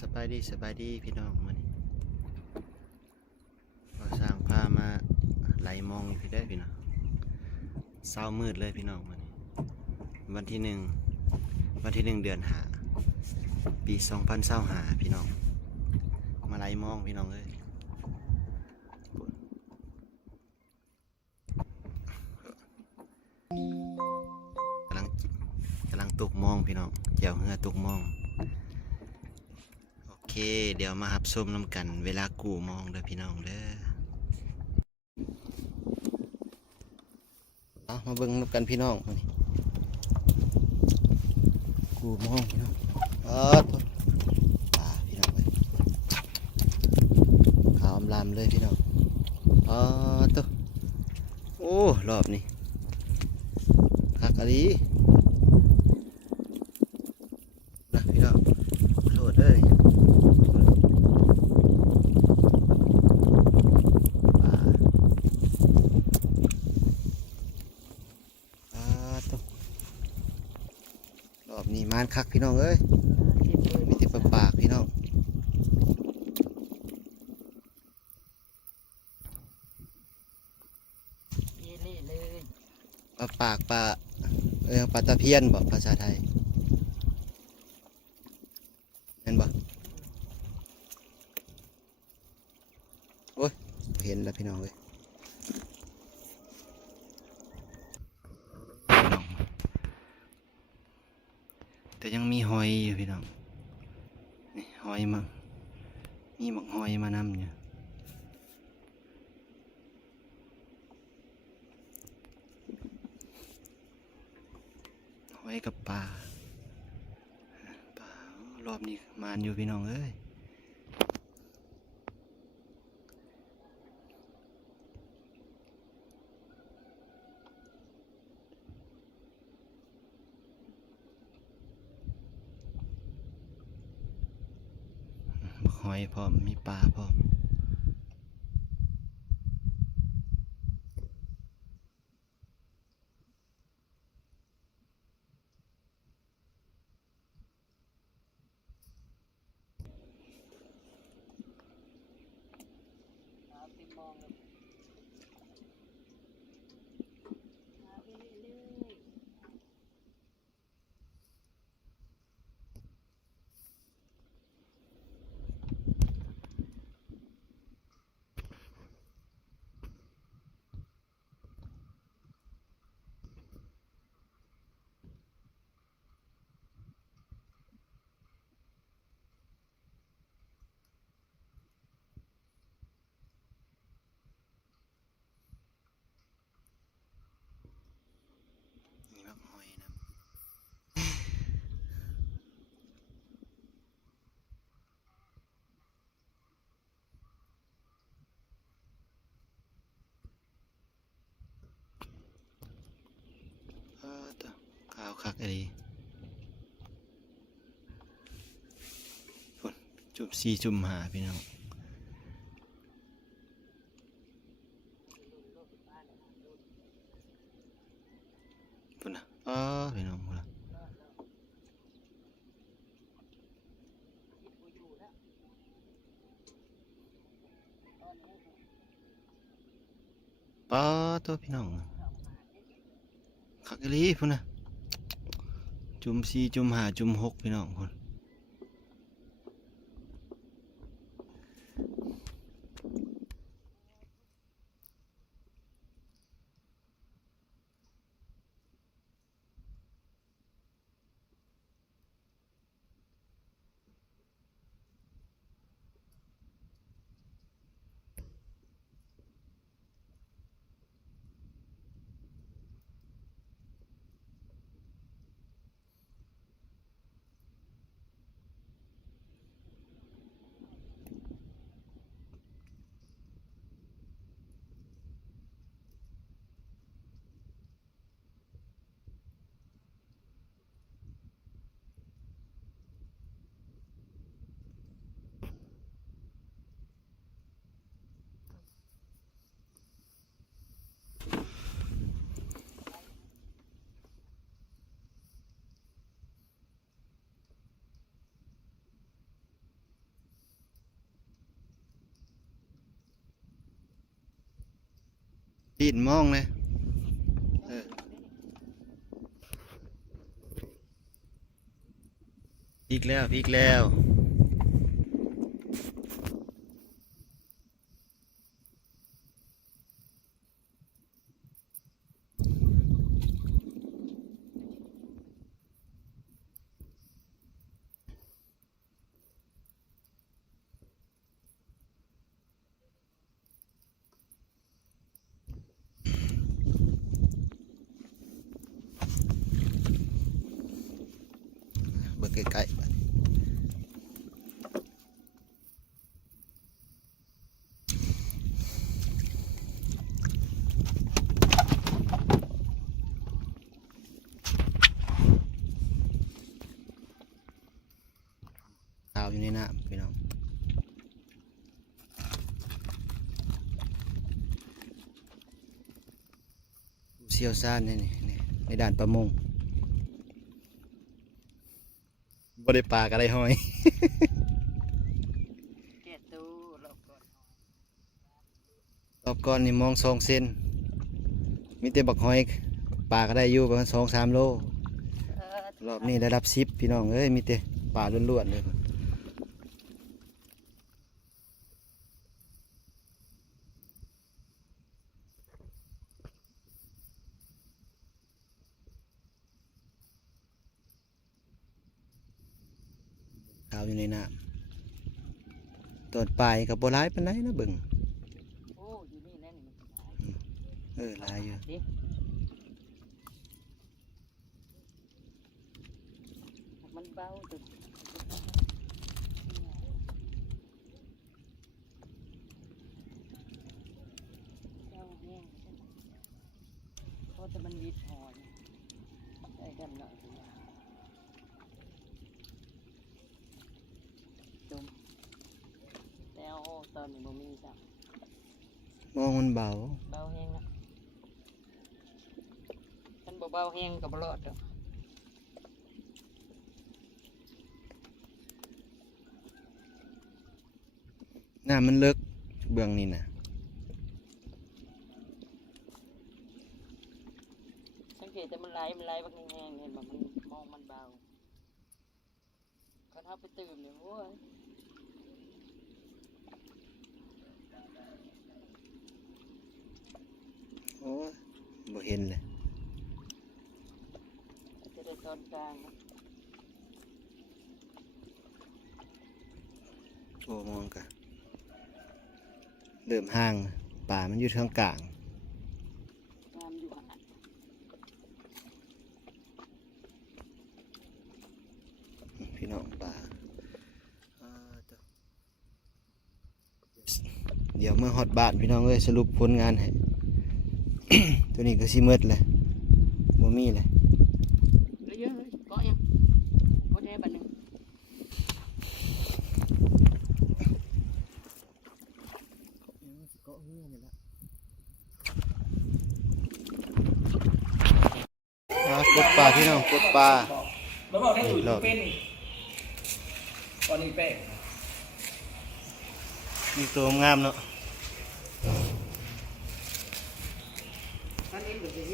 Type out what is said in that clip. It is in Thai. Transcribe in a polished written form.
สบายดีพี่น้องมันก็สร้างพามาไหลมองอยู่พี่ได้พี่น้องเศร้ามืดเลยพี่น้องมันวันที่หนึ่งเดือนหาปี2025พี่น้องมาไหลมองพี่น้องเลยกำลังตกมองพี่น้องเจียวเหือตกมองโอเคเดี๋ยวมารับชมน้ำกันเวลากูมองเด้อพี่น้องเด้อเอามาเบิ่งน้ำกันพี่น้องมานี่กูมองพี่น้องตัวพี่น้องเลยขาวอำลามเลยพี่น้องตัวโอ้รอบนี้คักอะลีนะพี่น้องโหลดเลยตัวรอบนี้มานคักพี่น้องเอ้ยมีแต่ปากพี่น้องปากปลาปลาตะเพียนบอกภาษาไทยเห็นบ่โอ้ยเห็นแล้วพี่น้องเลยแต่ยังมีหอยอยู่พี่น้องนี่หอยมามีหมกหอยมานำอยู่หอยกับปลารอบนี้มานอยู่พี่น้องเอ้ยหอยพร้อมมีปลาพร้อมมีหมกหอยนะตัวขาวคักอะไรจุ่มสี่จุ่มหาพี่น้องพุ่นนะพี่น้องพุ่นนะตัวพี่น้องคักอะไรพุ่นนะจุ่มสี่จุ่มหาจุ่มหกพี่น้องพุ่น ปีนมองเลยเออพีกแล้วพีกแล้ว เบิกใกล้ๆขาวอยู่ในน้ำพี่น้องผู้เชี่ยวชาญนี่ในด้านประมงบ่ได้ปลาก็ได้หอย แก้ตู้รอบก่อน รอบก่อนนี่มอง2 เซนมีแต่บักหอยปลาก็ได้อยู่ประมาณ2-3 โลรอบนี้ได้รับ10พี่น้องเอ้ยมีแต่ปลาล้วนๆเลยขาวอยู่ในน้ำตอนปลายกับบัวร้ายปานใดนะเบิ่ง โอ้อยู่นี่แน่นี่มันหลาย ลายอยู่ ดิมันเบาตึกเจ้าแห้งเพราะแต่มันวิดหอนได้กันหน่อยจมแล้วตอนนี้บ่มีจ้ะ มองมันเบา เบาแห้งนะฉันบ่เบาแห้งกับบรอดดอก น้ำมันเลิกเบื้องนี่นะ สังเกตแต่มันไหลบักแห้งๆเห็นบ่มันมองมันเบาเขาทับไปตื่มเนี่ยโว้ย โอ้ยบ่เห็นเลย จะได้ตอนกลางนะ โอ้มองกะเริ่มห่างป่ามันอยู่ทางกลาง งามอยู่หา พี่น้องป่าเดี๋ยวเมื่อฮอดบ้านพี่น้องเอ้ยสรุปผลงานให้ ตัวนี้ก็สิหมดเลยบ่มีเลย เยอะๆเลยเกาะยังโคตรแน่บัดหนึง กดปลาพี่น้องกดปลา มันบอกได้อยู่เป็นตอนนี้แป้ง มีตัวงามเนาะ